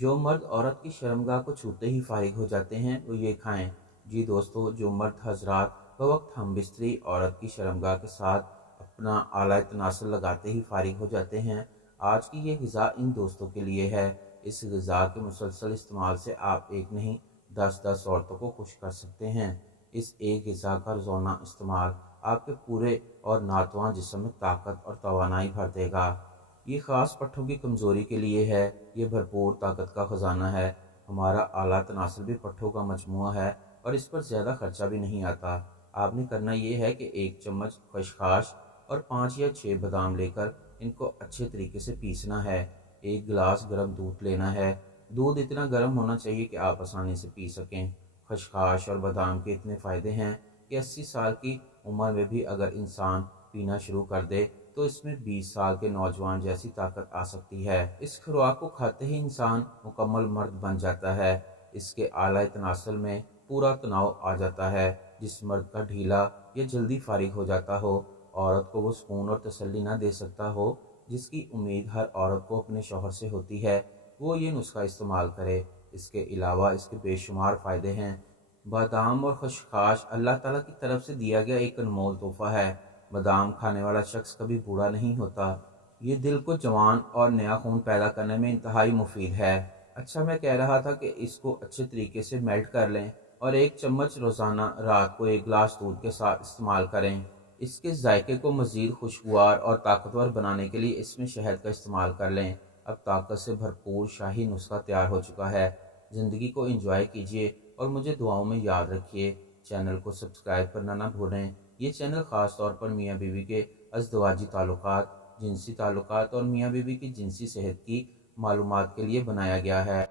जो मर्द औरत की शर्मगाह को छूते ही फारिग हो जाते हैं वो ये खाएं। जी दोस्तों, जो मर्द हजरात बवक्त हम बिस्तरी औरत की शर्मगाह के साथ अपना आला तनासर लगाते ही फारिग हो जाते हैं, आज की ये ग़िज़ा इन दोस्तों के लिए है। इस ग़िज़ा के मुसलसल इस्तेमाल से आप एक नहीं 10-10 औरतों को खुश कर सकते हैं। इस एक ग़िज़ा का रोज़ाना इस्तेमाल आपके पूरे और नातवां जिस्म में ताकत और तवानाई भर देगा। ये ख़ास पट्ठों की कमज़ोरी के लिए है। ये भरपूर ताकत का ख़जाना है। हमारा आला तनासर भी पट्ठों का मजमुआ है और इस पर ज़्यादा खर्चा भी नहीं आता। आपने करना ये है कि 1 चम्मच खशखाश और 5 या 6 बादाम लेकर इनको अच्छे तरीके से पीसना है। 1 गिलास गर्म दूध लेना है। दूध इतना गर्म होना चाहिए कि आप आसानी से पी सकें। खशखाश और बादाम के इतने फ़ायदे हैं कि 80 साल की उम्र में भी अगर इंसान पीना शुरू कर दे तो इसमें 20 साल के नौजवान जैसी ताकत आ सकती है। इस खुराक को खाते ही इंसान मुकम्मल मर्द बन जाता है। इसके आला तनासुल में पूरा तनाव आ जाता है। जिस मर्द का ढीला या जल्दी फारिग हो जाता हो, औरत को वो सुकून और तसल्ली ना दे सकता हो जिसकी उम्मीद हर औरत को अपने शौहर से होती है, वो ये नुस्खा इस्तेमाल करे। इसके अलावा इसके बेशुमार फ़ायदे हैं। बादाम और खशखाश अल्लाह ताला की तरफ से दिया गया एक अनमोल तोहफ़ा है। बादाम खाने वाला शख्स कभी बूढ़ा नहीं होता। ये दिल को जवान और नया खून पैदा करने में इंतहाई मुफीद है। अच्छा, मैं कह रहा था कि इसको अच्छे तरीके से मेल्ट कर लें और 1 चम्मच रोज़ाना रात को 1 गिलास दूध के साथ इस्तेमाल करें। इसके जायके को मज़ीद खुशगवार और ताकतवर बनाने के लिए इसमें शहद का इस्तेमाल कर लें। अब ताकत से भरपूर शाही नुस्खा तैयार हो चुका है। ज़िंदगी को एंजॉय कीजिए और मुझे दुआओं में याद रखिए। चैनल को सब्सक्राइब करना ना भूलें। ये चैनल ख़ास तौर पर मियाँ बीवी के अज़दवाजी ताल्लुकात, जिनसी ताल्लुकात और मियाँ बीवी की जिनसी सेहत की मालूमात के लिए बनाया गया है।